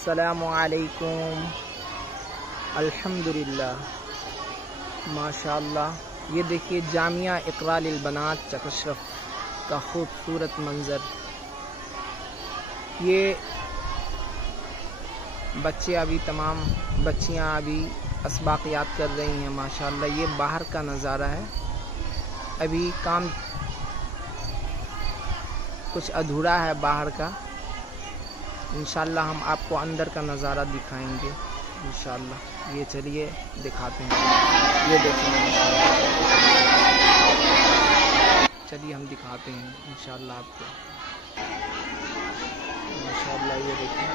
अस्सलामुअलैकुम। अल्हम्दुलिल्लाह, माशाअल्लाह। ये देखिए जामिया इक़रा लिल बनात चकशरफ का खूबसूरत मंज़र। ये बच्चे अभी तमाम बच्चियां अभी असबाक़ियात कर रही हैं माशाअल्लाह। ये बाहर का नज़ारा है, अभी काम कुछ अधूरा है बाहर का। इंशाअल्लाह हम आपको अंदर का नज़ारा दिखाएंगे इंशाअल्लाह। ये चलिए दिखाते हैं, ये देखिए चलिए हम दिखाते हैं इंशाअल्लाह आपको। माशाअल्लाह ये देखिए।